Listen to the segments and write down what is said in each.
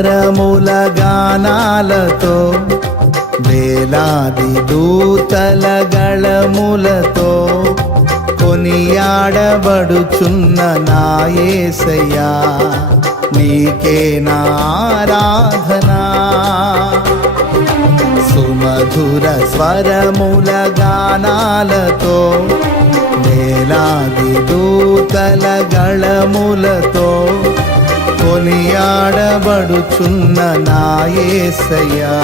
స్వరముల గానాలతో వేలాది దూతల గళములతో కొనియాడబడుచున్న నా యేసయ్యా నీకే నా ఆరాధనా. సుమధుర స్వరముల గానాలతో వేలాది దూతల గళములతో కొనియాడబడుచున్న నా యేసయ్యా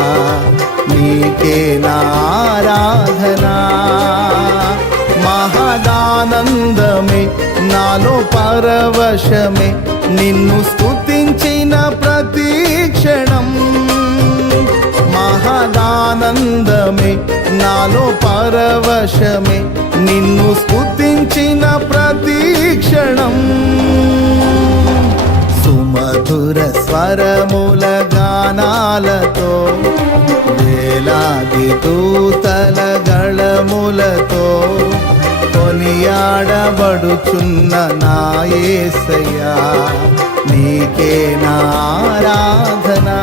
నీకే నా ఆరాధనా. మహదానందమే నాలో పరవశమే నిన్ను స్తుతించిన ప్రతి క్షణం. మహదానందమే నాలో పరవశమే నిన్ను స్తుతించిన ప్రతి క్షణం. సుమధుర స్వరముల గానాలతో వేలాది దూతల గళములతో కొనియాడబడుచున్న నా యేసయ్యా నీకే నా ఆరాధనా.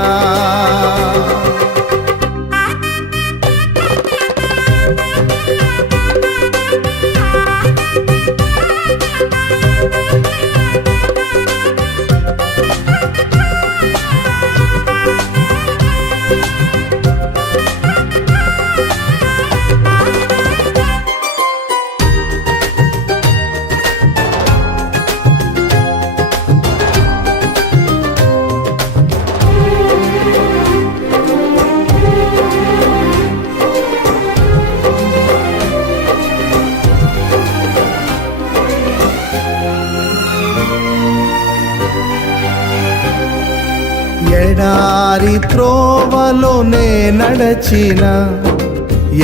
ఎడారి త్రోవలోనే నడచిన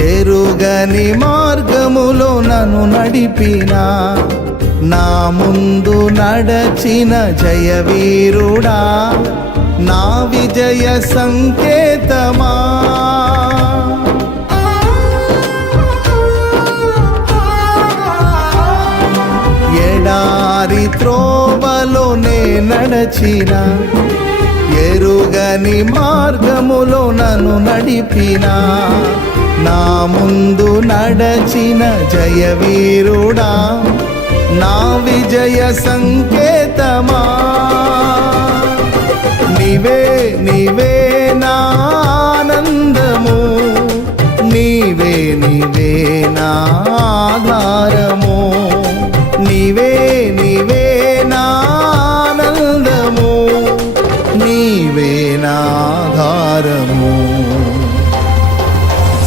ఎరుగని మార్గములో నన్ను నడిపిన నా ముందు నడచిన జయవీరుడా నా విజయ సంకేతమా. ఎడారి త్రోవలోనే నడచిన ఎరుగని మార్గములో నన్ను నడిపిన నా ముందు నడచిన జయవీరుడా నా విజయ సంకేతమా. నీవే నీవే నా ఆనందము నీవే నీవే నా ఆధారము. నీవే నీవే నా ఆనందము నీవే నా ఆధారము.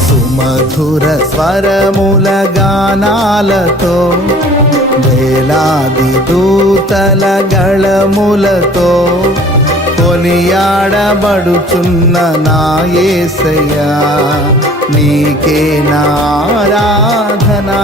సుమధుర స్వరముల గానాలతో వేలాది దూతల గళములతో కొనియాడబడుచున్న నా యేసయ్యా నీకే నా ఆరాధనా.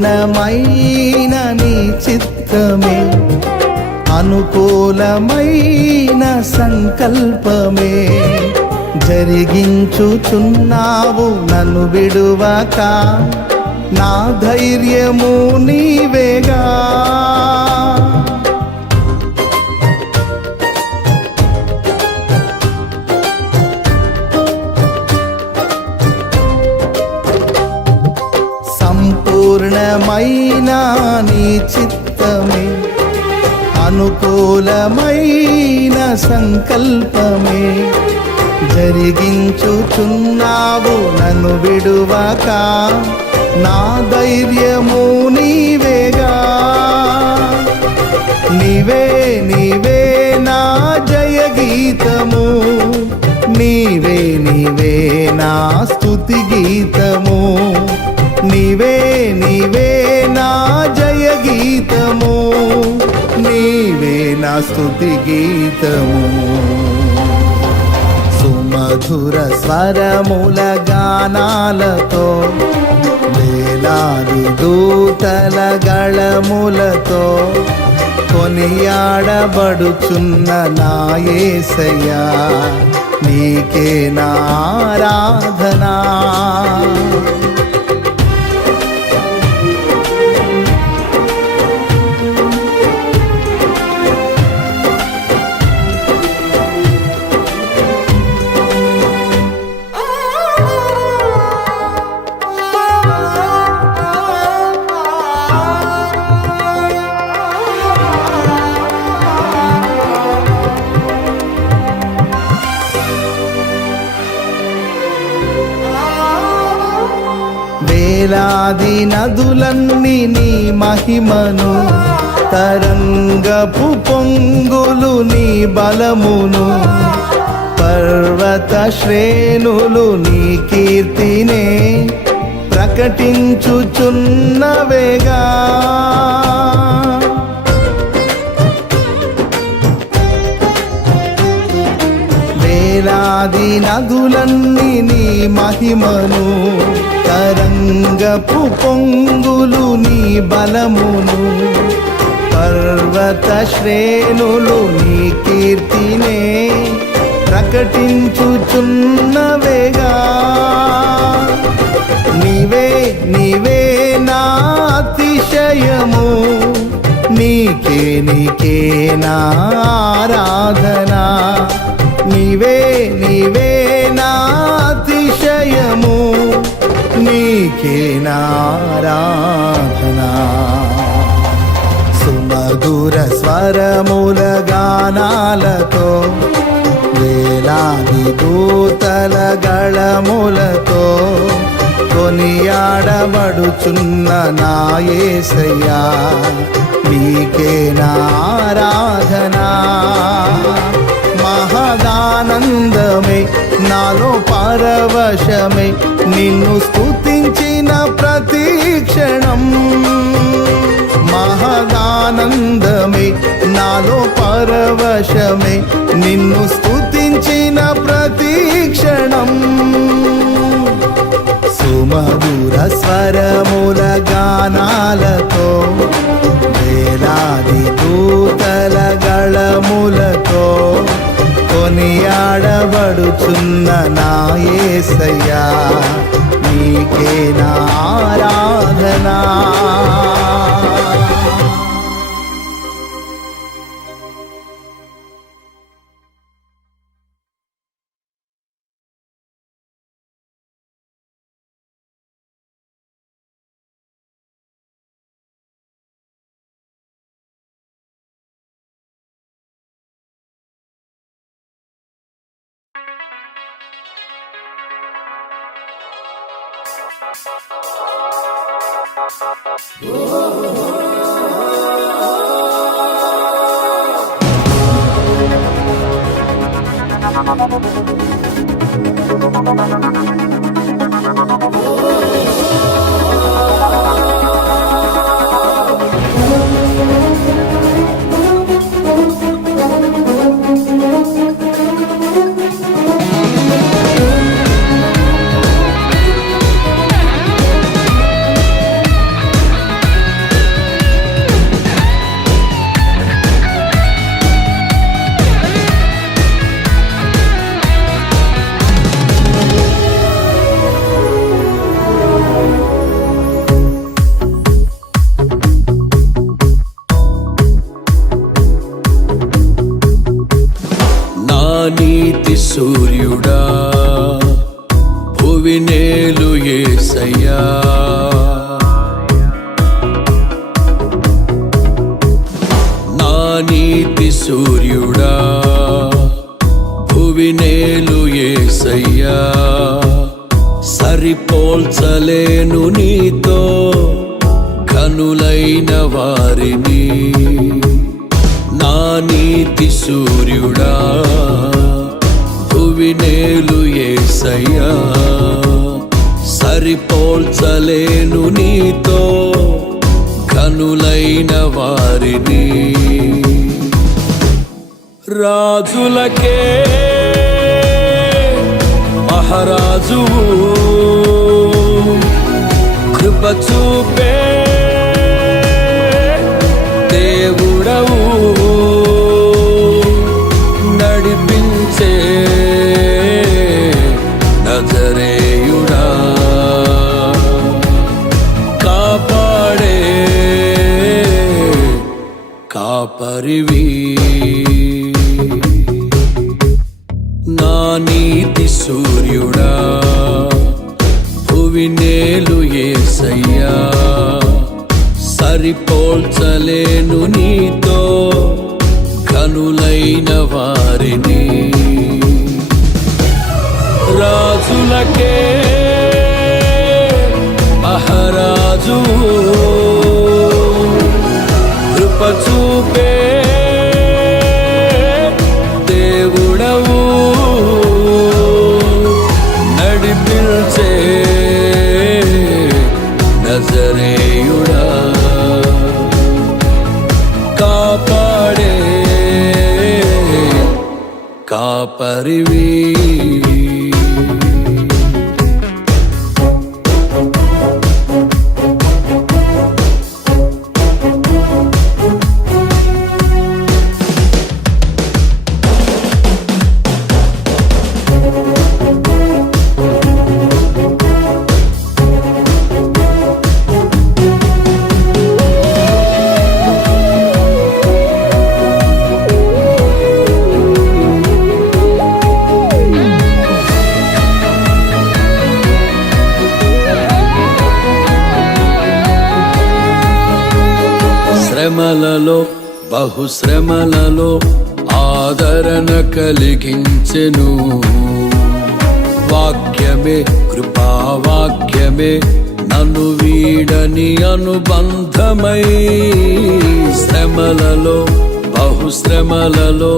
సంపూర్ణమైన నీ చిత్తమే అనుకూలమైన సంకల్పమే జరిగించుచున్నావు నన్ను విడువక నా ధైర్యము నీవేగా. సంపూర్ణమైన నీ చిత్తమే అనుకూలమైన సంకల్పమే జరిగించుచున్నావు నన్ను విడువక, నా ధైర్యము నీవేగా. నీవే నీవే నా జయ గీతము, నీవే నీవే నా స్తుతి గీతము, నీవే నీవే నా జయ గీతము, నీవే నా స్తుతి గీతము. సుమధుర స్వరముల గానాలతో, వేలాది దూతల గళములతో కొనియాడబడుచున్న నా యేసయ్యా, నీకే నా ఆరాధనా. వేలాది నదులన్నీ నీ మహిమను, తరంగపు పొంగులు నీ బలమును, పర్వత శ్రేణులు నీ కీర్తినే ప్రకటించుచున్నవేగా. వేలాది నదులన్నీ నీ మహిమను, తరంగపు పొంగులు నీ బలమును, పర్వత శ్రేణులు నీ కీర్తినే ప్రకటించుచున్నవేగా. నీవే నీవే నా అతిశయము, నీకే నీకే నా ఆరాధనా. నీవే నీవే నా అతిశయము, నీకే నా ఆరాధనా. సుమధుర స్వరముల గానాలతో, వేలాది దూతల గళములతో కొనియాడబడుచున్న నా యేసయ్యా, నీకే నా ఆరాధనా. మహదానందమే నాలో పరవశమే, నిన్ను స్తుతించిన ప్రతి క్షణం. మహదానందమే నాలో పరవశమే, నిన్ను స్తుతించిన ప్రతి క్షణం. సుమధుర స్వరముల గానాలతో, వేలాది దూతల గళములతో కొనియాడబడుచున్న నా యేసయ్యా, నీకే నా ఆరాధనా. నీతి సూర్యుడా భువినేలు యేసయ్యా, నా నీతి సూర్యుడా భువినేలు యేసయ్యా. సరిపోల్చలేను నీతో ఘనులైన వారిని. నా నీతి సూర్యుడా భువినేలు యేసయ్యా, సరిపోల్చలేను నీతో ఘనులైన వారిని. రాజులకే మహారాజు కృప చూపే దేవుడవు, నడిపించే నజరేయుడా, కాపాడే కాపరివి. నా నీతి సూర్యుడా భువినేలు యేసయ్యా, సరిపోల్చలేను నీతో ఘనులైన వారిని. రాజులకే మహారాజు కృప చూపే దేవుడవు, నడిపించే నజరేయుడా, కాపాడే కాపరివి. శ్రమలలో బహుశ్రమలలో ఆదరణ కలిగించెను. వాక్యమే కృపావాక్యమే నన్ను వీడని అనుబంధమై. శ్రమలలో బహుశ్రమలలో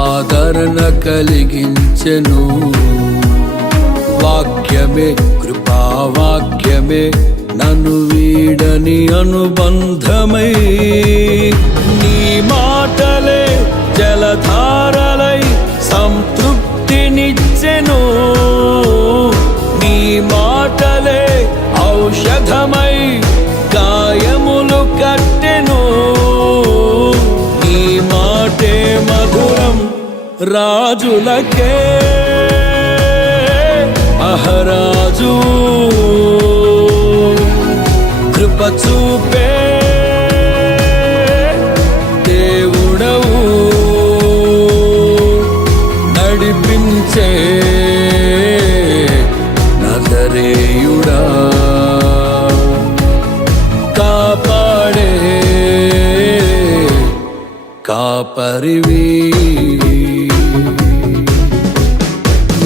ఆదరణ కలిగించెను. వాక్యమే కృపావాక్యమే నన్ను వీడని అనుబంధమై. నీ మాటలే జలధారలై సంతృప్తినిచ్చెను. నీ మాటలే ఔషధమై గాయములు కట్టెను. నీ మాటే మధురం రాజులకే మహారాజు కృప చూపే దేవుడవు, నడిపించే నజరేయుడా, కాపాడే కాపరివి.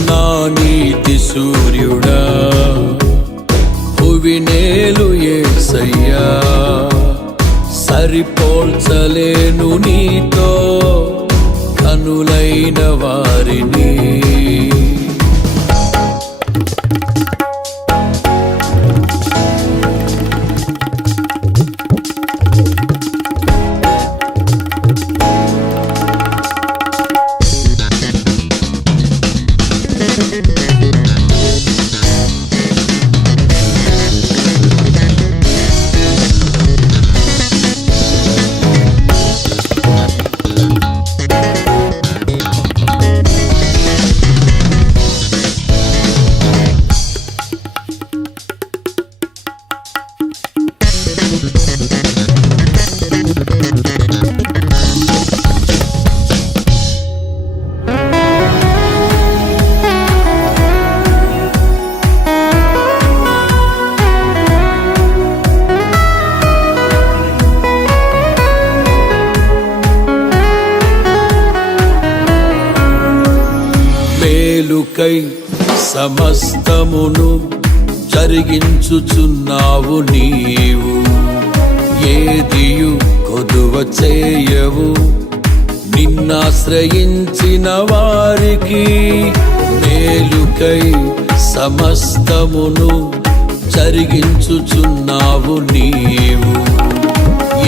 నా నీతి సూర్యుడా భువినేలు యేసయ్యా, సరిపోల్చలేను నీతో ఘనులైన వారిని. మేలుకై సమస్తమును జరిగించుచున్నావు నీవు. ఏదియు కొదువ చేయవు, నిన్నాశ్రయించిన వారికి మేలుకై సమస్తమును జరిగించుచున్నావు నీవు.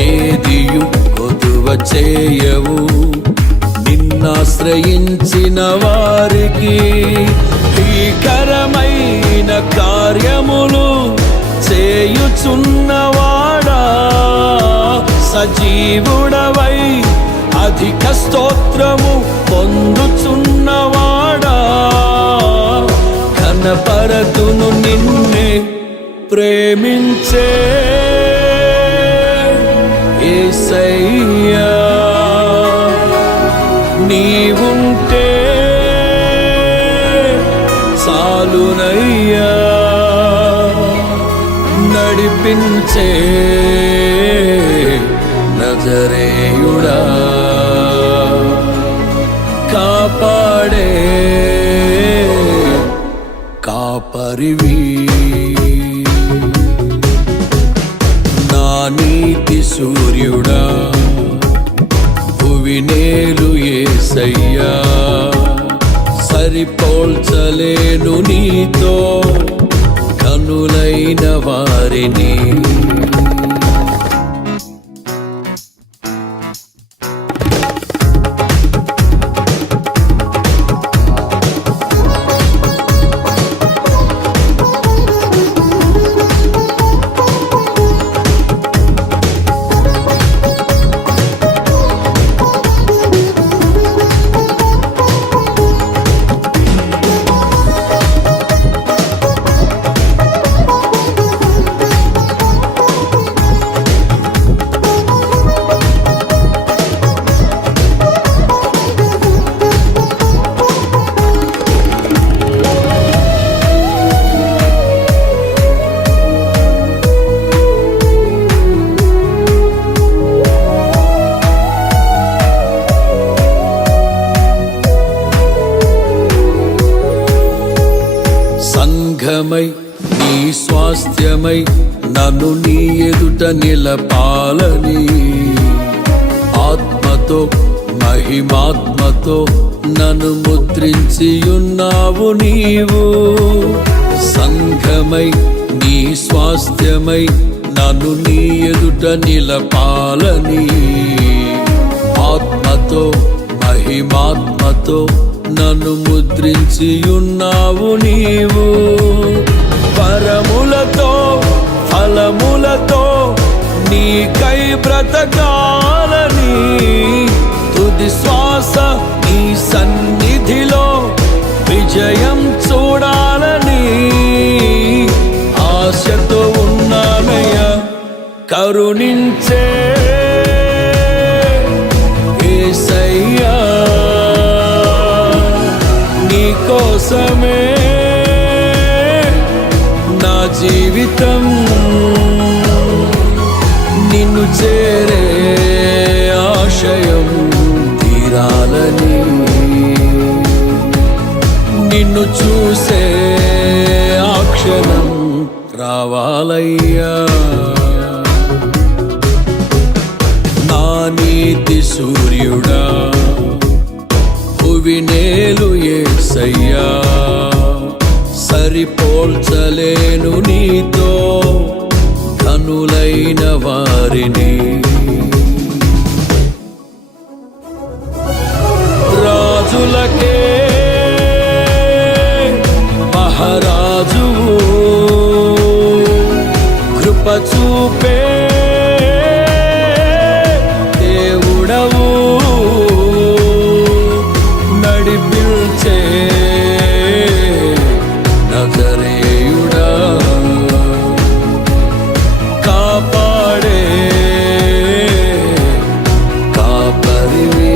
ఏదియు కొదువ చేయవు, నిన్నాశ్రయించిన వారికి భీకరమైన కార్యములు చేయుచున్నవాడా, సజీవుడవై అధిక స్తోత్రము పొందుచున్నవాడా, కనపరతును నిన్నే ప్రేమించే యేసయ్యా. నీవుంటే చాలునయ్యా, నడిపించే నజరేయుడా, కాపాడే కాపరివి. నా నీతి సూర్యుడా, భువినేలు యేసయ్యా. సరిపోల్చలేను నీతో కనులైన వారిని. సంఘమై నీ స్వాస్థ్యమై నన్ను నీ ఎదుట నిలపాలని, ఆత్మతో మహిమాత్మతో నన్ను ముద్రించియున్నావు నీవు. సంఘమై నీ స్వాస్థ్యమై నన్ను నీ ఎదుట నిలపాలని, ఆత్మతో మహిమాత్మతో నన్ను ముద్రించియున్నావు నీవు. వరములతో ఫలములతో నీకై బ్రతకాలని, తుది శ్వాస నీ సన్నిధిలో విజయం చూడాలని ఆశతో ఉన్నానయ్యా. కరుణించే యేసయ్యా, నీ కోసమే నా జీవితం. నిన్ను చేరే ఆశయం తీరాలని, నిన్ను చూసే ఆ క్షణం రావాలయ్యా. నా నీతి సూర్యుడా, భువినేలు యేసయ్యా. సరిపోల్చలేను నీతో కనులైన వారిని. రాజులకే మహారాజువు, కృప చూపే దేవుడవు, నడిపించే నజరేయుడా, కాపాడే కాపరివి.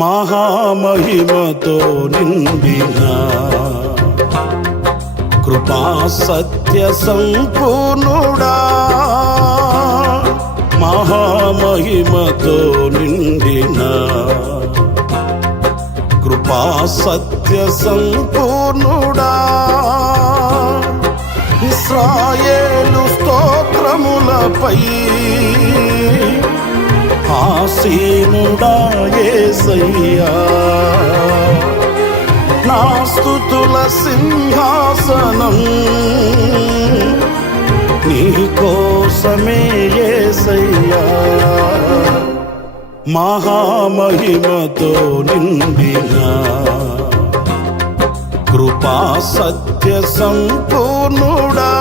మహామహిమతో నిండిన కృపా సత్య సంపూర్ణుడా, మహామహిమతో నిండిన కృపా సత్య సంపూర్ణుడా, ఇశ్రాయేలు స్తోత్రములపై ఆసీనుడా యేసయ్యా, నా స్తుతుల సింహాసనం నీ కోసమే యేసయ్యా, మహామహిమతో నిండిన కృపా సత్య సంపూర్ణుడా.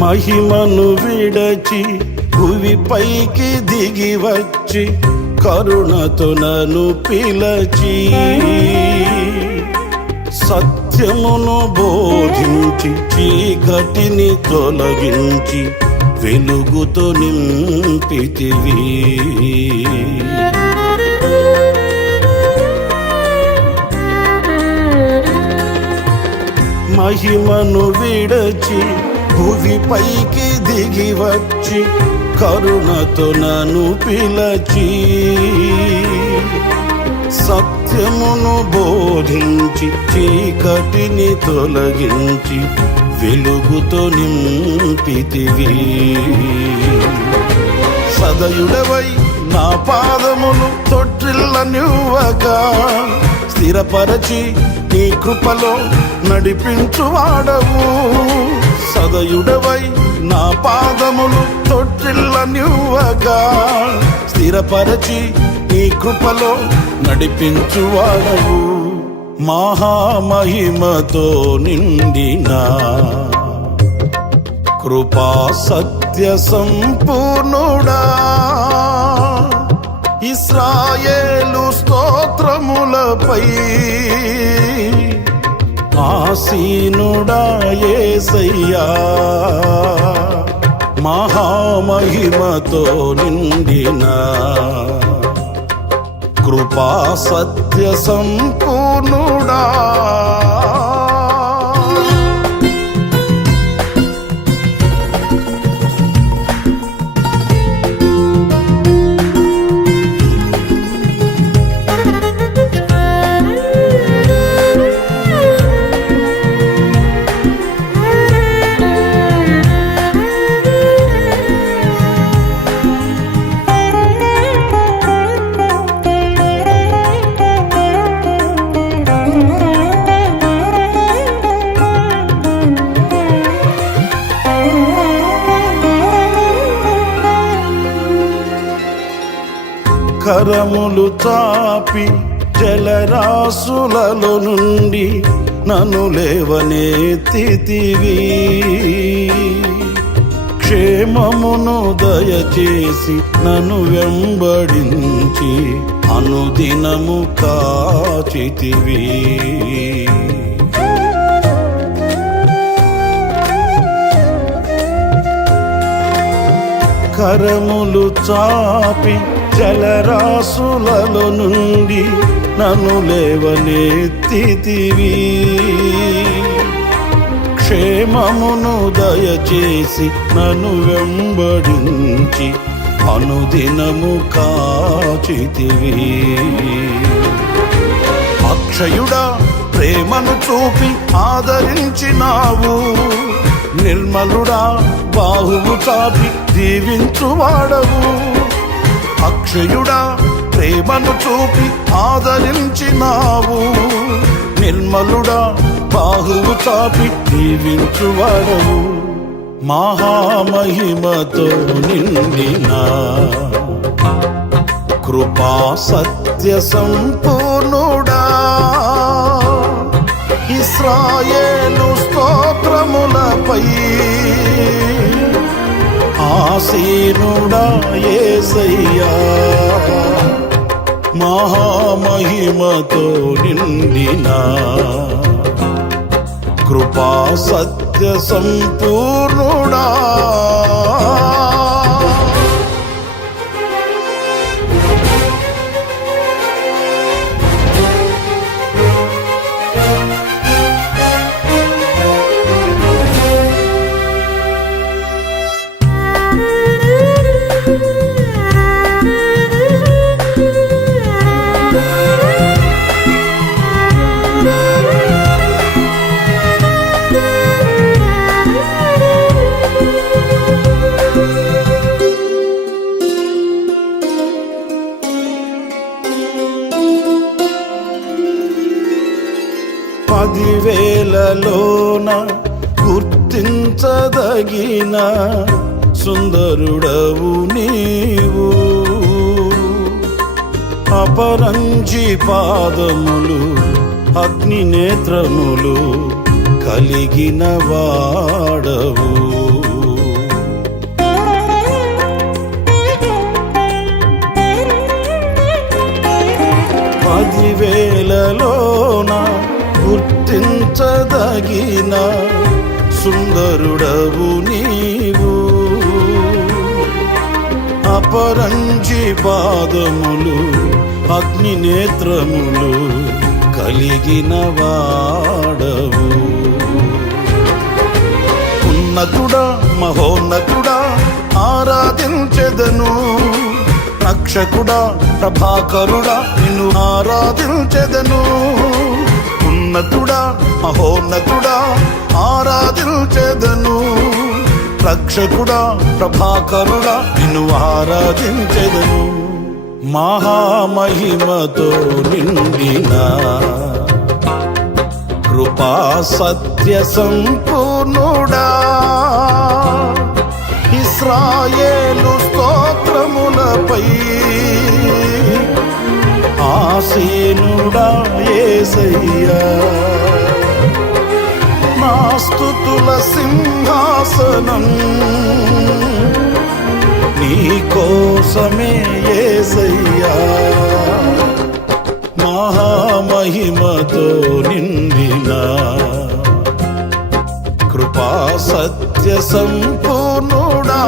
మహిమను విడచి భువిపైకి దిగి వచ్చి కరుణతో నన్ను పిలచి సత్యమును బోధించి చీకటిని తొలగించి వెలుగుతో నింపితివి. మహిమను విడచి భువిపైకి దిగి వచ్చి కరుణతో నన్ను పిలచి సత్యమును బోధించి చీకటిని తొలగించి వెలుగుతో నింపితివి. సదయుడవై నా పాదములు తొట్టిల్లనివ్వగా స్థిరపరచి నీ కృపలో నడిపించువాడవు. సదయుడవై నా పాదములు తొట్టిల్లనివ్వగా స్థిరపరచి నీ కృపలో నడిపించువాడవు. మహామహిమతో నిండిన కృపా సత్య సంపూర్ణుడా, ఇశ్రాయేలు స్తోత్రములపై ఆసీనుడా యేసయ్యా, మహామహిమతో నిండిన కృపా సత్య సంపూర్ణుడా. కరములు చాపి జలరాశులలో నుండి నన్ను లేవనెత్తితివి. క్షేమమును దయచేసి నన్ను వెంబడించి అనుదినము కాచితివి. కరములు చాపి జలరాశులలో నుండి నన్ను లేవనెత్తితివి. క్షేమమును దయచేసి నన్ను వెంబడించి అనుదినము కాచితివి. అక్షయుడా ప్రేమను చూపి ఆదరించినావు. నిర్మలుడా బాహువు చాపి దీవించువాడవు. అక్షయుడా ప్రేమ ప్రేమను చూపి ఆదరించినావు. నిర్మలుడా బాహువు చాపి దీవించువాడవు. మహామహిమతో నిండిన కృపా సత్య సంపూర్ణుడా, ఇశ్రాయేలు స్తోత్రములపై ఆసీనుడా యేసయ్యా. మహామహిమతో నిండిన కృపా సత్య సంపూర్ణుడా, పదివేలలోన గుర్తించదగిన సుందరుడవు నీవు. అపరంజి పాదములు అగ్ని నేత్రములు కలిగిన వాడవు. పదివేలలోన గుర్తించదగిన సుందరుడవు నీవు. అపరంజి పాదములు అగ్ని నేత్రములు కలిగిన వాడవు. ఉన్నతుడా మహోన్నతుడా ఆరాధించెదను. రక్షకుడా ప్రభాకరుడా నిన్ను ఆరాధించెదను. ఉన్నతుడా మహోన్నతుడా ఆరాధించెదను. రక్షకుడా ప్రభాకరుడా నిన్ను ఆరాధించెదను. మహామహిమతో నిండిన కృపా సత్య సంపూర్ణుడా, ఇశ్రాయేలు స్తోత్రములపై ఆసీనుడా యేసయ్యా. నా స్తుతుల సింహాసనం నీ కోసమే యేసయ్యా. మహామహిమతో నిండిన కృపా సత్య సంపూర్ణుడా,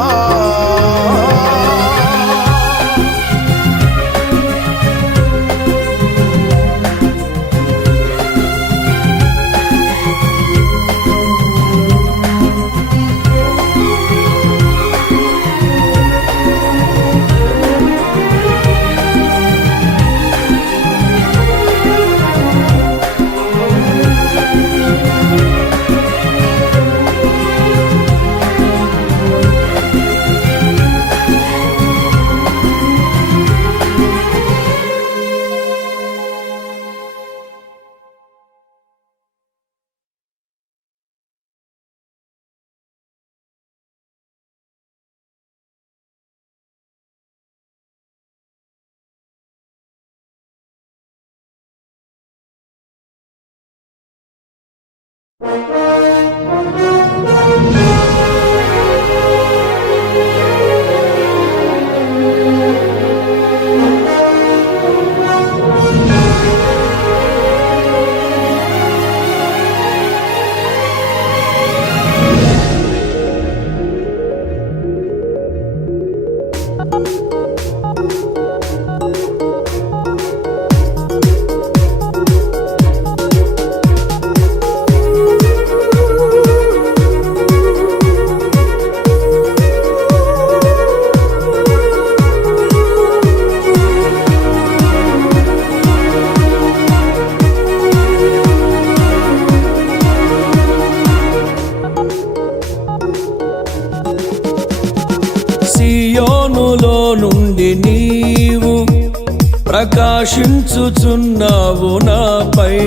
ప్రకాశించుచున్నావు నాపై.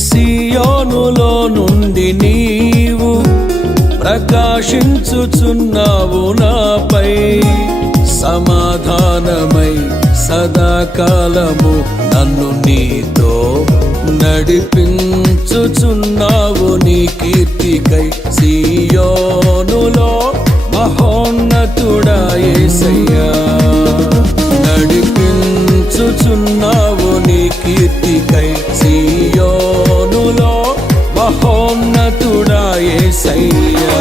సియోనులో నుండి నీవు ప్రకాశించుచున్నావు నాపై. సమాధానమై సదాకాలము నన్ను నీతో నడిపించుచున్నావు నీ కీర్తికై. సియోనులో మహోన్నతుడా యేసయ్యా, నడిపించుచున్నావు నీ కీర్తికై. సియోనులో మహోన్నతుడా యేసయ్యా.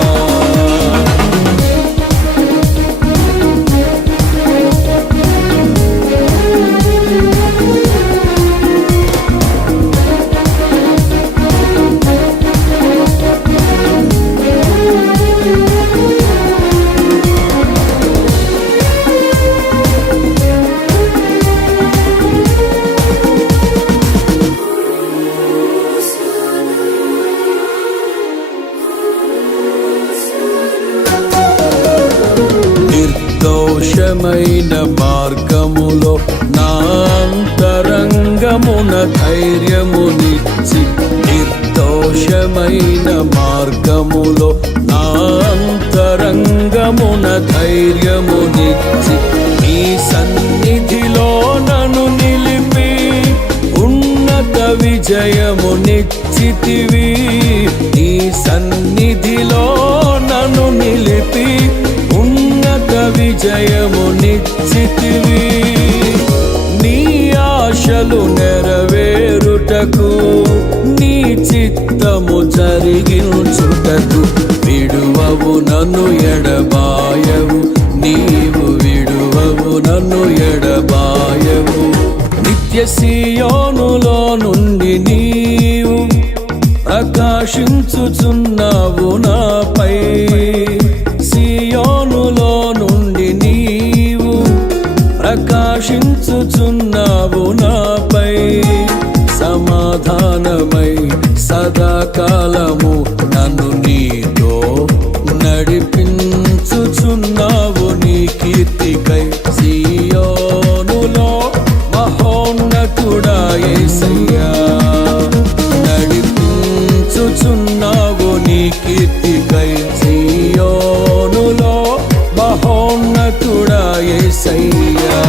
నిర్దోషమైన మార్గములో నా అంతరంగమున ధైర్యమునిచ్చి. నిర్దోషమైన మార్గములో నా అంతరంగమున ధైర్యమునిచ్చి. నీ సన్నిధిలో నన్ను నిలిపి ఉన్నత విజయమునిచ్చితివి. నీ సన్నిధిలో నన్ను నిలిపి ఉన్నత విజయమునిచ్చితివి. నీ ఆశలు నెరవేరుటకు నీ చిత్తము జరిగించుటకు. విడువవు నన్ను ఎడబాయవు, నీవు విడువవు నన్ను ఎడబాయవు. నిత్య సియోనులో నుండి నీవు ప్రకాశించుచున్నావు నాపై. సియోనులో నుండి నీవు ప్రకాశించుచున్నావు నాపై. సమాధానమై సదాకాలము నన్ను నీతో నడిపించుచున్నావు నీ కీర్తికై. సియోనులో మహోన్నతుడా యేసయ్యా, నడిపించుచున్నావు నీ కీర్తికై. సియోనులో మహోన్నతుడా యేసయ్యా.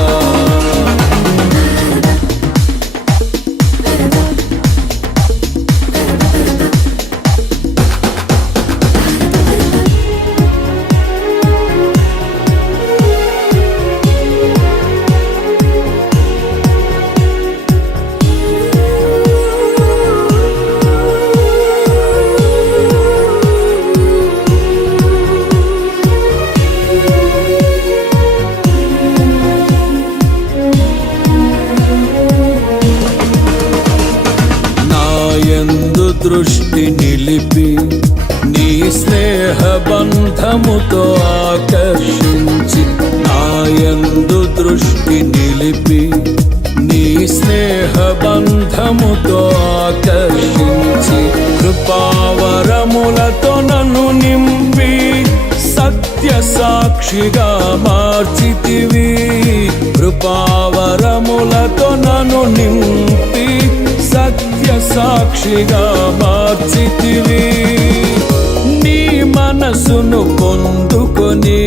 దృష్టి నిలిపి నీ స్నేహ బంధముతో ఆకర్షించి. నాయందు దృష్టి నిలిపి నీ స్నేహ బంధముతో ఆకర్షించి. కృపావరములతో నన్ను నింపి సత్య సాక్షిగా మార్చితివి. కృపావరములతో నన్ను నింపి సత్య సాక్షిగా మార్చితివి. నీ మనసును పొందుకొని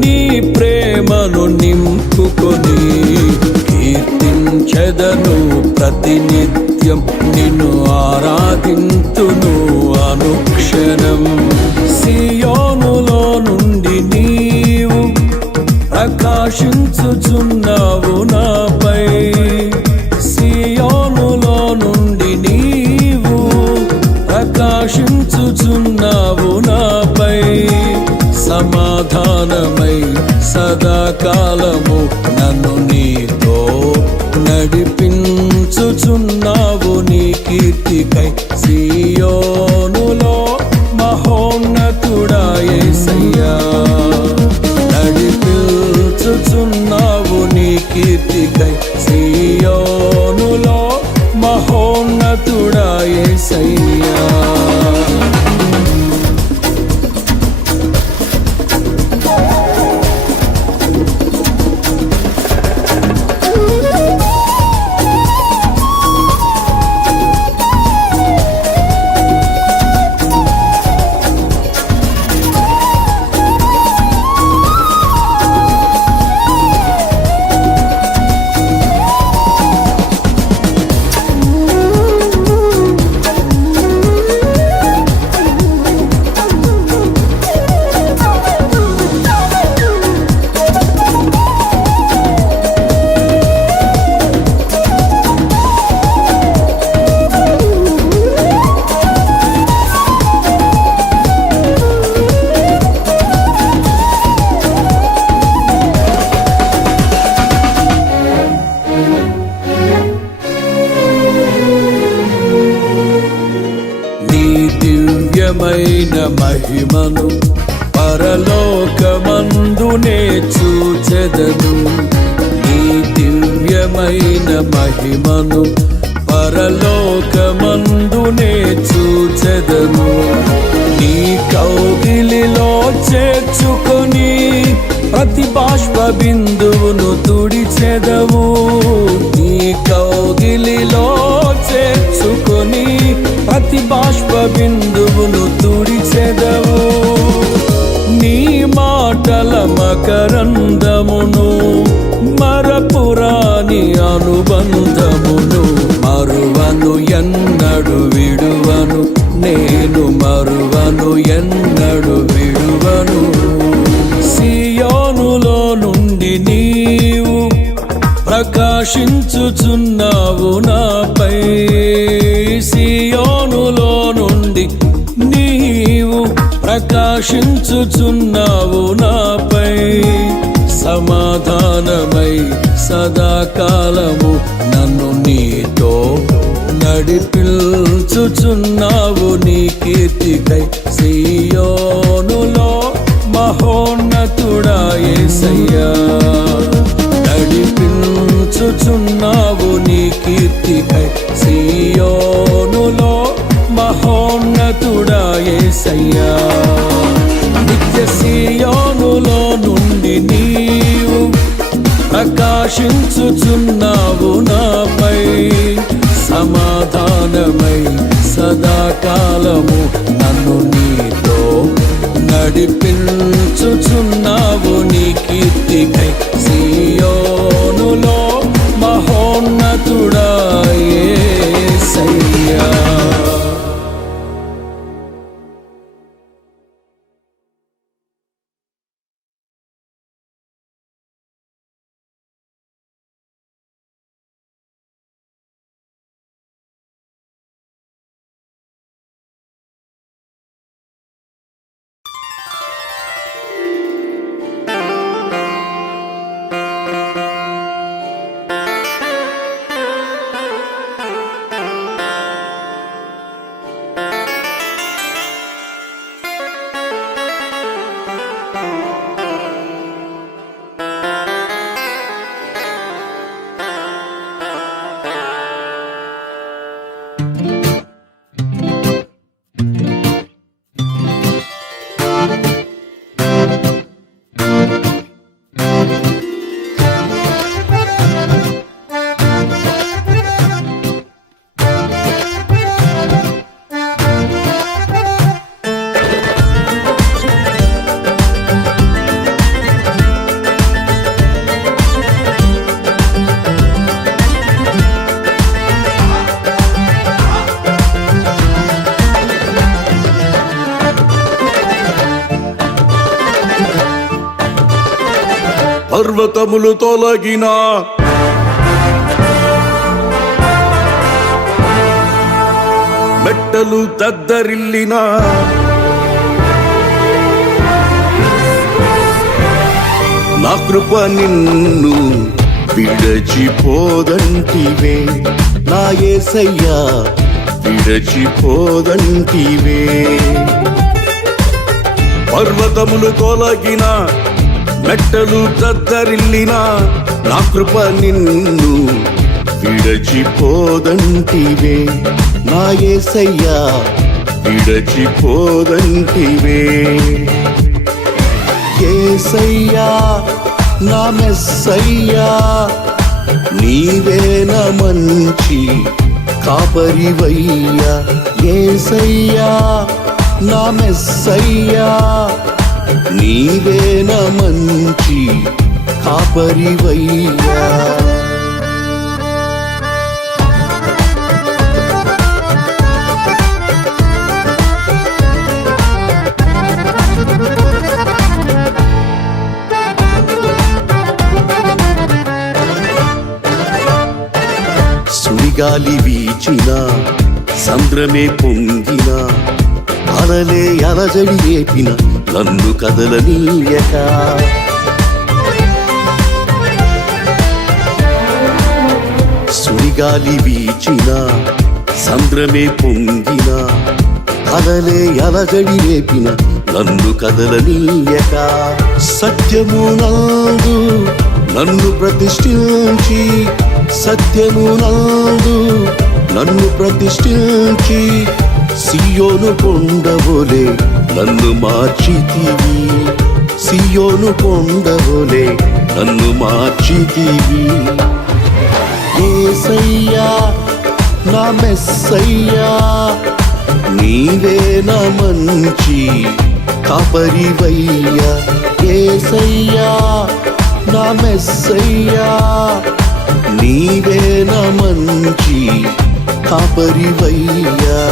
నీ ప్రేమను నింపుకొని. కీర్తించెదను ప్రతినిత్యం నిన్ను ఆరాధింతును అనుక్షణం. సియోనులో నుండి నీవు ప్రకాశించుచున్నావు నాపై. సియోనులో నుండి నీవు ప్రకాశించుచున్నావు నాపై. సమాధానమై సదాకాలము నన్ను నీతో నడిపించుచున్నావు నీ కీర్తికై. సియోనులో మహోన్నతుడా యేసయ్యా, నడిపించుచున్నావు నీ కీర్తికై. సియోనులో మహోన్నతుడా యేసయ్యా. దివ్యమైన మహిమను పరలోకమందునే చూచెదను. నీ దివ్యమైన మహిమను పరలోకమందునే చూచెదను. నీ కౌగిలిలో చేర్చుకొని ప్రతి బాష్ప బిందువును తుడిచెదవు. నీ కౌగిలిలో చేర్చుకొని ప్రతి బాష్ప బిందువును తుడిచెదవు. నీ మాటల మకరందమును మరపురాని అనుబంధమును మరువను ఎన్నడు విడువను, నేను మరువను ఎన్నడు విడువను. సియోనులో నుండి నీవు ప్రకాశించుచున్నావు నాపై. సియోనులో నుండి నీవు ప్రకాశించుచున్నావు నాపై. సమాధానమై సదాకాలము నన్ను నీతో నడిపించుచున్నావు నీ కీర్తికై. సియోనులో మహోన్నతుడా యేసయ్యా, నడిపించుచున్నావు నీ కీర్తికై. సియోనులో మహోన్నతుడా యేసయ్యా, నిత్య సియోనులో నుండి నీవు ప్రకాశించుచున్నావు నాపై. సమాధానమై సదాకాలము నన్ను నీతో నడిపించుచున్నావు నీ కీర్తికై. సియోనులో మహోన్నతుడా యేసయ్యా. పర్వతములు తొలగిన మెట్టలు దద్దరిల్లిన నా కృప నిన్ను విడచిపోదంటివే. నా యేసయ్యా విడచిపోదంటివే. పర్వతములు తొలగిన మెట్టలు దద్దరిల్లిన నా కృప నిన్ను విడచిపోదంటివే. నా యేసయ్యా విడచిపోదంటివే. యేసయ్యా నా మెస్సయ్యా, నీవే నా మంచి కాపరివయ్యా. యేసయ్యా నా మెస్సయ్యా, నీవే నా మంచి కాపరివయ్యా. సుడిగాలి వీచిన సంద్రమే పొంగిన అలలే అలజడి రేపిన నన్ను కదలనీయక. సుడిగాలి వీచిన సంద్రమే పొంగిన కలలే అలజడి రేపిన నన్ను కదలనీయక సత్యమునందు నన్ను ప్రతిష్ఠించి సత్యమునందు నన్ను ప్రతిష్ఠించి సియోను కొండవోలే నన్ను మార్చితివి సియోను కొండవోలే నన్ను మార్చితివి యేసయ్యా నా మెస్సయ్యా నీవే నా మంచి కాపరివయ్యా యేసయ్యా నా మెస్సయ్యా నీవే నా మంచి కాపరివయ్యా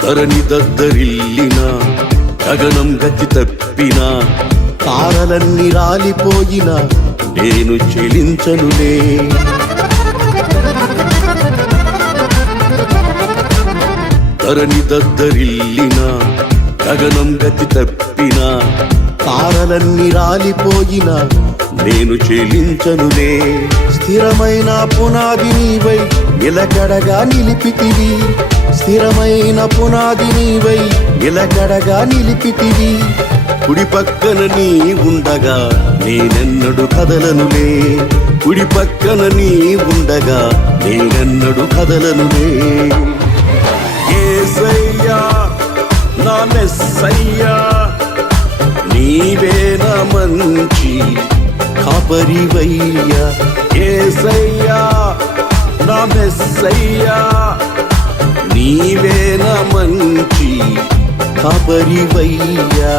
ధరణి దద్దరిల్లిన గగనం గతి తప్పిన తారలన్నీ రాలిపోయిన నేను చెలించనులే ధరణి దద్దరిల్లిన గగనం గతి తప్పిన తారలన్నీ రాలిపోయిన నేను చెలించనులే స్థిరమైన పునాది నీవై నిలకడగా నిలిపితివి స్థిరమైన పునాది నీవై నిలకడగా నిలిపితివి కుడి పక్కన నీ ఉండగా నేనెన్నడు కదలనులే కుడి పక్కన నీ ఉండగా నేనెన్నడు కదలనులే యేసయ్యా నా మెస్సయ్యా నీవే నా మంచి కాపరివయ్యా యేసయ్యా నా మెస్సయ్యా నీవే నా మంచి కాపరివయ్యా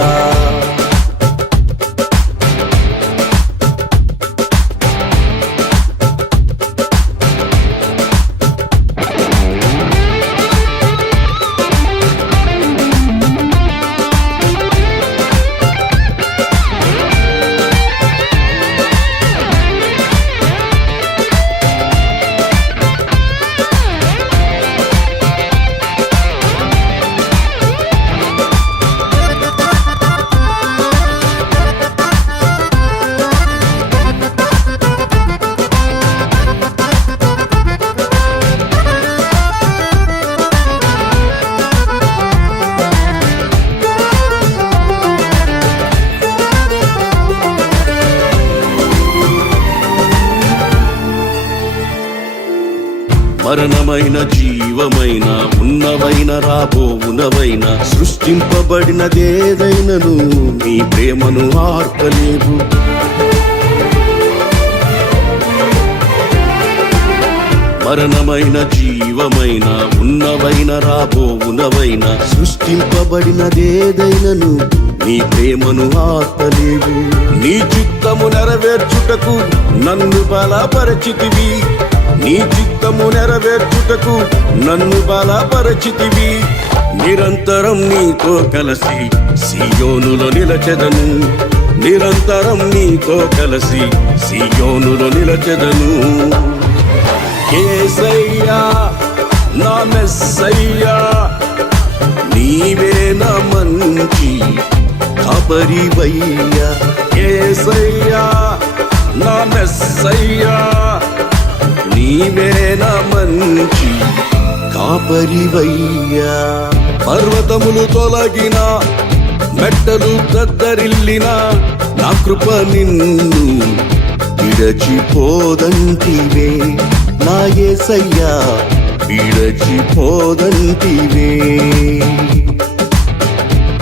మరణమైన జీవమైన ఉన్నవైన రాబోవునవైన సృష్టింపబడినదేదైనను నీ ప్రేమను ఆర్పలేవు మరణమైన జీవమైన ఉన్నవైన రాబోవునవైన సృష్టింపబడినదేదైనను నీ ప్రేమను ఆర్పలేవు నీ చిత్తము నెరవేర్చుటకు నన్ను బలపరచితివి నీ చిత్తము నెరవేర్చుటకు నన్ను బలపరచితివి నిరంతరం నీతో కలిసి సియోనులో నిలచెదను నిరంతరం నీతో కలిసి సియోనులో నిలచెదను యేసయ్యా నా మెస్సయ్యా నీవే నా మంచి కాపరివయ్యా యేసయ్యా నా మెస్సయ్యా నీవే నా మంచి కాపరివయ్యా పర్వతములు తొలగిన మెట్టలు దద్దరిల్లిన నా కృప నిన్ను విడచిపోదంటివే నా యేసయ్యా విడచిపోదంటివే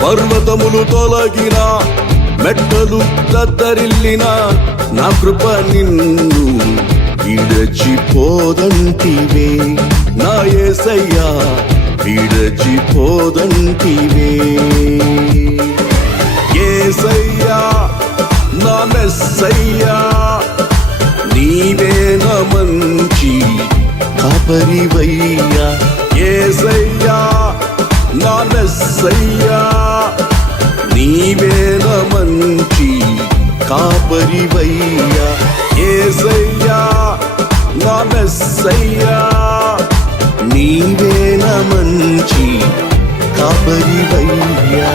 పర్వతములు తొలగిన మెట్టలు దద్దరిల్లిన నా కృప నిన్ను విడచిపోదంటివే నా యేసయ్యా విడచిపోదంటివే యేసయ్యా నా మెస్సయ్యా నీవే నా మంచి కాపరివయ్యా యేసయ్యా నా మెస్సయ్యా నీవే నా మంచి కాపరివయ్యా యేసయ్యా నా మెస్సయ్యా నీవే నా మంచి కాపరివయ్యా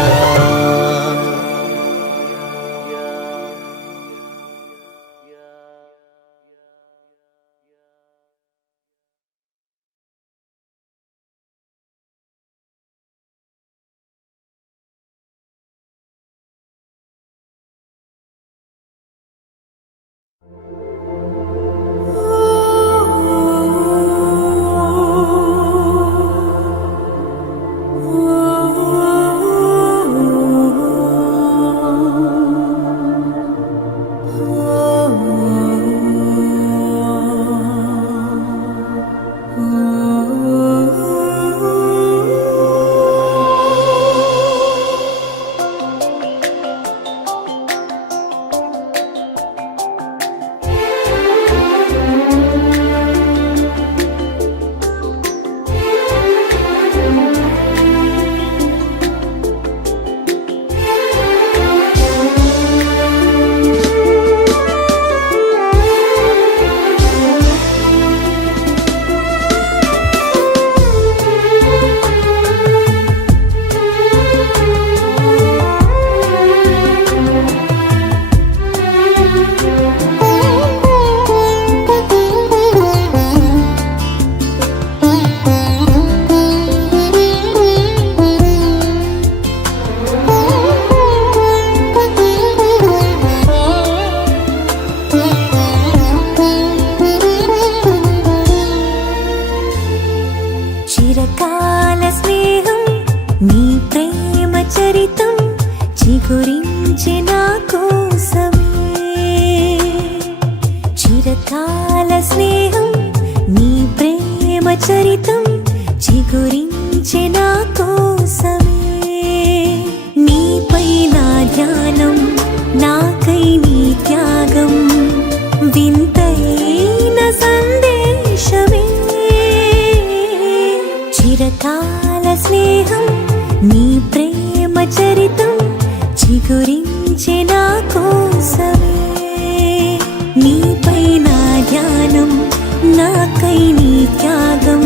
చిరకాల స్నేహం నీ ప్రేమ చరితం చిగురించి నా కోసమే చిరకాల స్నేహం నీ ప్రేమ చరితం చిగురించి నా కోసమే నీపై నా ధ్యానం నాకై నీ త్యాగం వింతైన సందేశమే చిరకాల స్నేహం నీ ప్రేమ చరితం చిగురించి నా కోసమే నీపై నా ధ్యానం నాకై నీ త్యాగం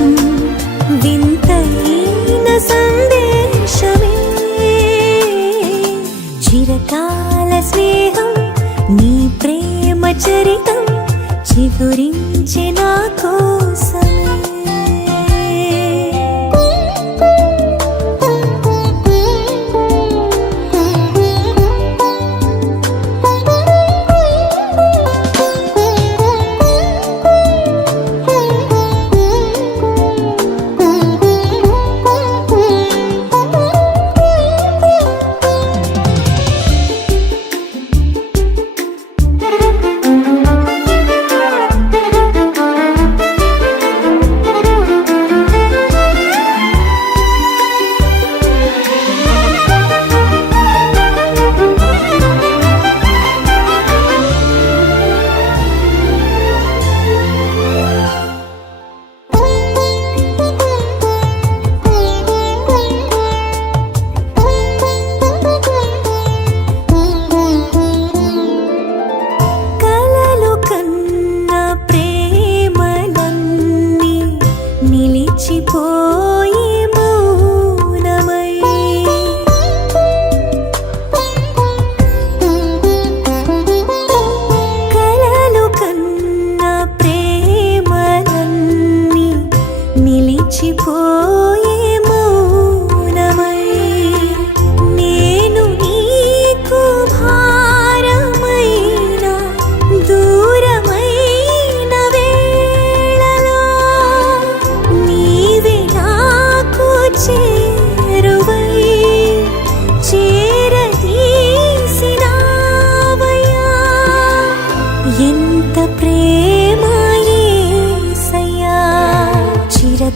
వింతైన సందేశమే చిరకాల స్నేహం నీ ప్రేమ చరితం చిగురించి నా కోసమే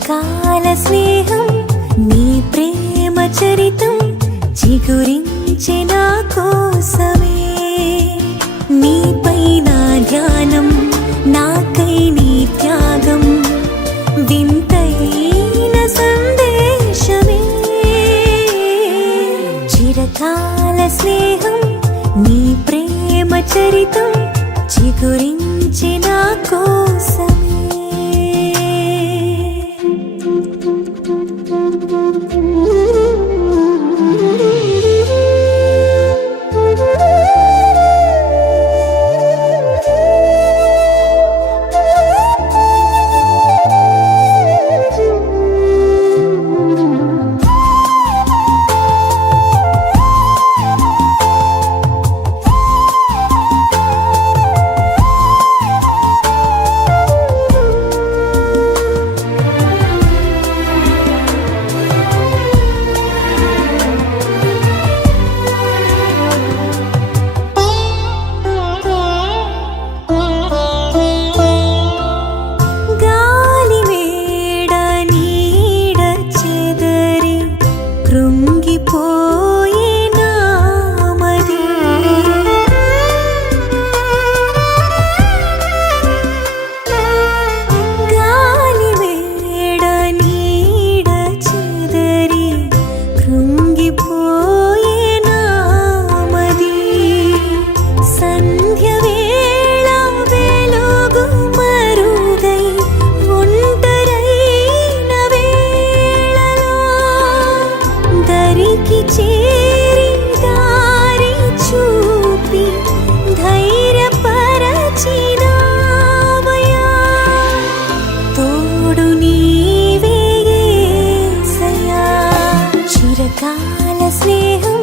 చిరకాల స్నేహం నీ ప్రేమ చరితం చిగురించే నా కోసమే నీపై నా ధ్యానం నాకై నీ త్యాగం వింతైన సందేశమే చిరకాల స్నేహం నీ ప్రేమ చరితం చిగురించే నా కోసమే చిరకాల స్నేహం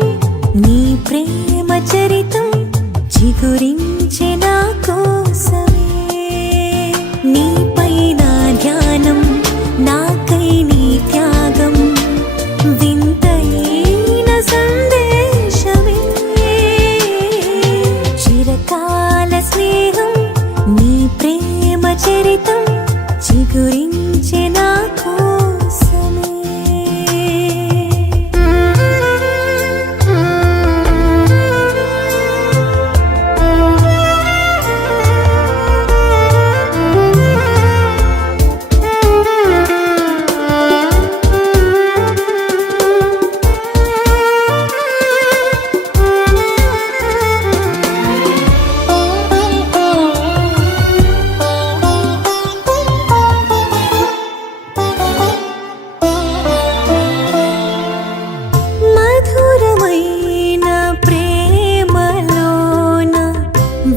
నీ ప్రేమ చరితం చిగురించే నా కోసమే నీపై నా ధ్యానం నాకై నీ త్యాగం వింతైన సందేశమే చిరకాల స్నేహం నీ ప్రేమ చరితం చిగురించే నా కోసమే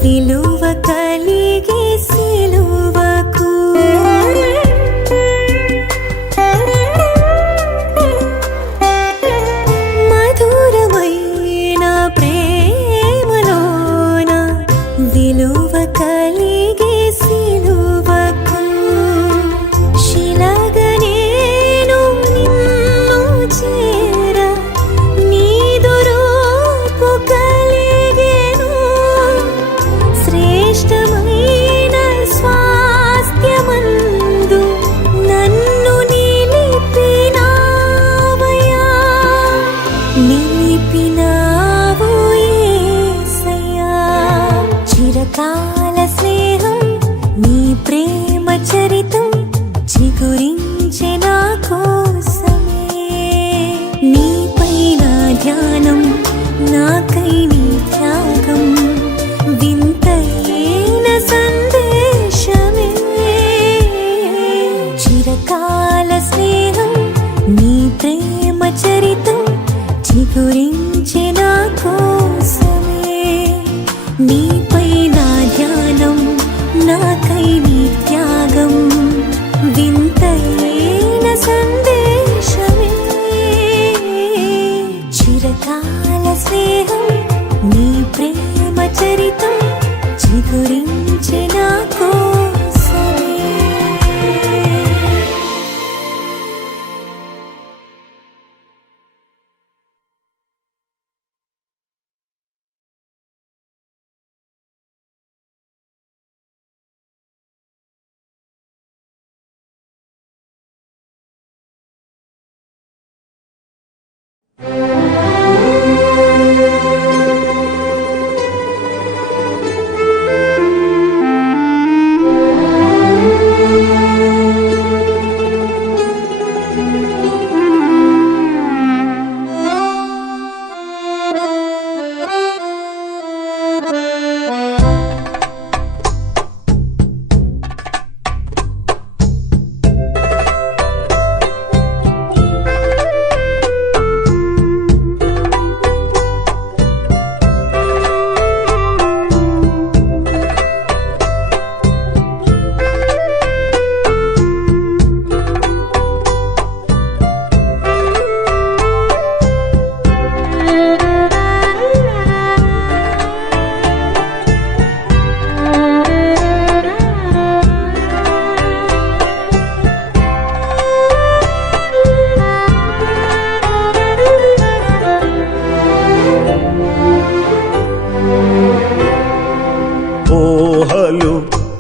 విలువ కలిగే సిలువకు మధురమైన ప్రేమలోన విలువ కలిగే సిలువకు శిలగా నేను నిన్ను చేర నీదు రూపు కలిగెను శ్రేష్టమైన స్వాస్థ్యమందు నన్ను నిలిపినావయ్యా నిలిపినావు యేసయ్యా చిరకాల స్నేహం నీ ప్రేమ చరితం చిగురించే నా కోసమే నీపై నా ధ్యానం నాకై నీ త్యాగం వింతైన సందేశమే చిరకాల స్నేహం నీ ప్రేమ చరితం చిగురించే నా కోసమే నీపై నా ధ్యానం నాకై నీ త్యాగం వింతైన సందేశమే చిరకాల స్నేహం నీ ప్రేమ చరితం చిగురించే నా ఊహలు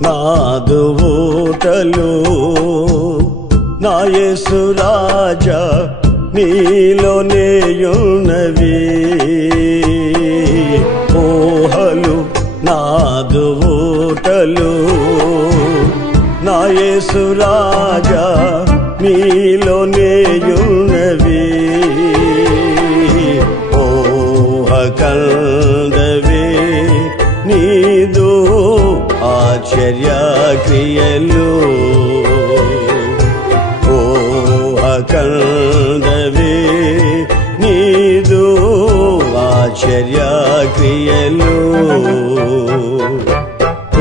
నాదు ఊటలు నా యేసు రాజా నీలోనేయున్నవి ఊహలు నాదు ఊటలు నా యేసు రాజా నీలోనేయున్నవి ఊహ కందవే నీదు ఆశ్చర్య క్రియలు ఊహ కందవే నీదు ఆశ్చర్య క్రియలు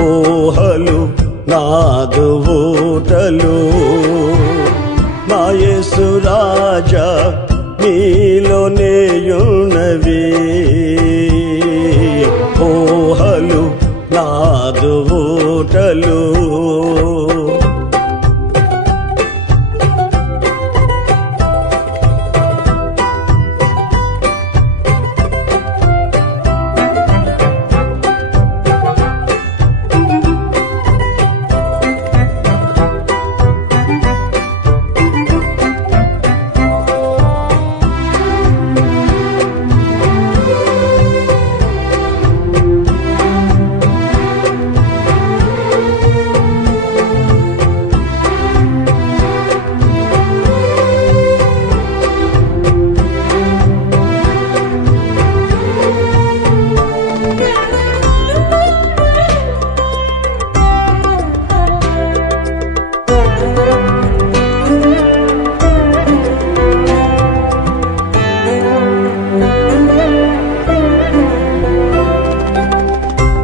ఊహలు నాదు ఊటలు నా యేసు రాజా నీలోనేయున్నవి ఊహలు నాదు ఊటలు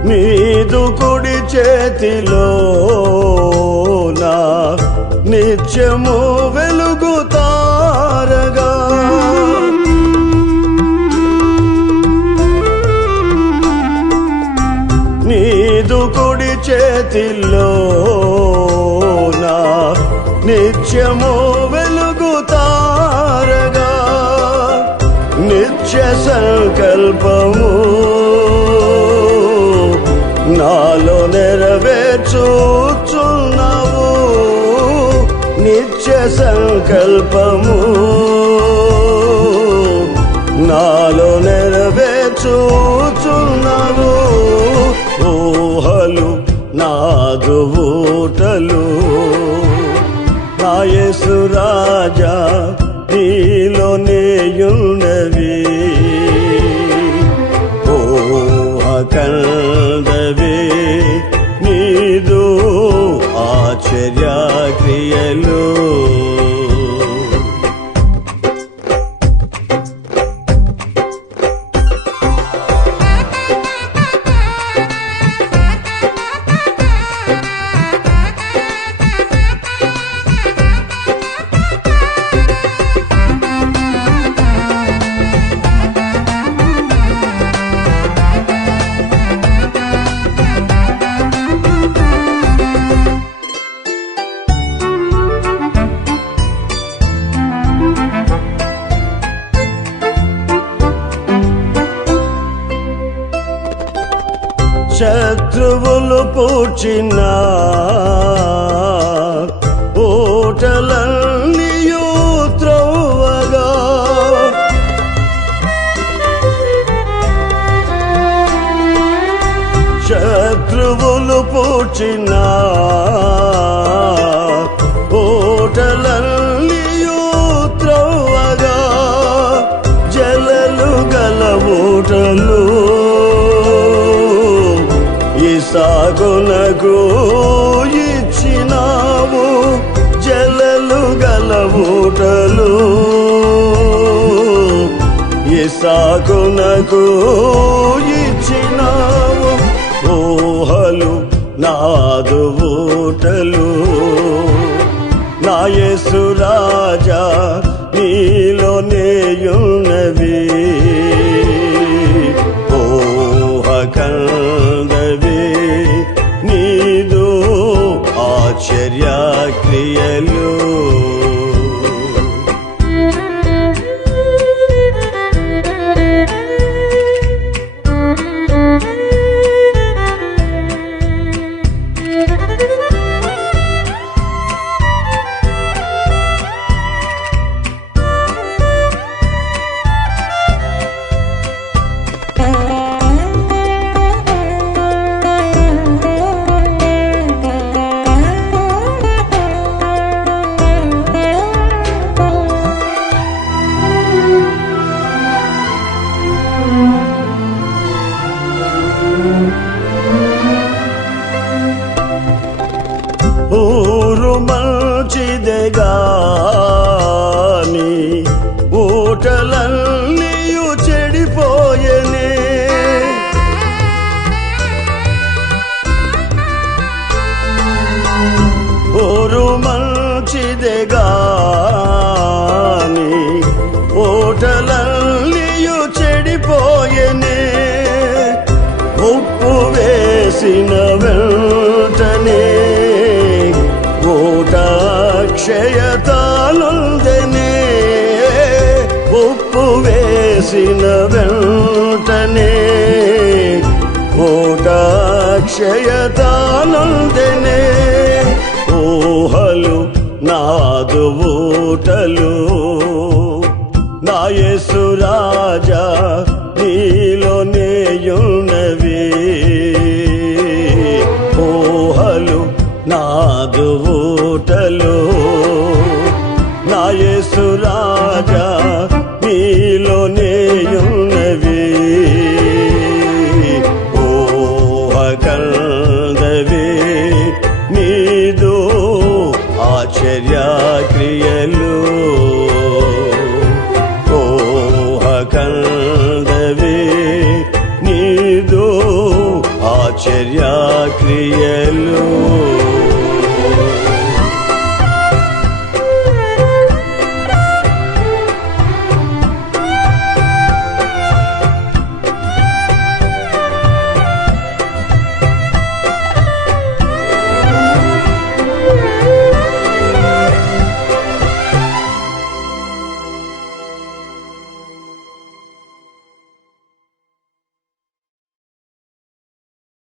నీదు కుడి చేతిలో నా నిత్యము వెలుగుతారగా నీదు కుడి చేతిలో నా నిత్యము వెలుగుతారగా నిత్య సంకల్పము నాలో నెరవేర్చుచున్నావు నిత్య సంకల్పము నాలో నెరవేర్చుచున్నావు ఊహలు నాదు ఊటలు నా యేసు రాజా నీలోనేయున్నవి ఊహ కందవే నీదు ఆశ్చర్య క్రియలు శత్రువులు పూడ్చిన ఓటలన్నీయు త్రోవగా పూడ్చిన ఓటలన్నీయు త్రవ్వగా జలలు గల ఓటలు ఇసాకునకు ఇచ్చినావు జలలు గల ఓటలు ఇసాకునకు ఇచ్చినావు ఊహలు నాదు ఊటలు నా యేసు రాజా నీలోనేయున్నవి ఊహ కందవి నీదు ఆశ్చర్య క్రియలు ఊరు మంచిదే గాని ఊటలన్నీయు చెడిపోయెనే ఊరు మంచిదే గాని ఊటలన్నీయు చెడిపోయెనే ఉప్పు వేసిన వెంటనే క్షయతానుందనే ఉప్పు వేసిన వెంటనే క్షయతానుందనే ఊహలు నాదు ఊటలు నా యేసు రాజా నీలోనేయున్నవి ఊహలు నాదు ఊటలు నా యేసు రాజా నీలోనేయున్నవి ఊహ కందవి నీదు ఆశ్చర్య క్రియలు ఊహ కందవి నీదు ఆశ్చర్య క్రియ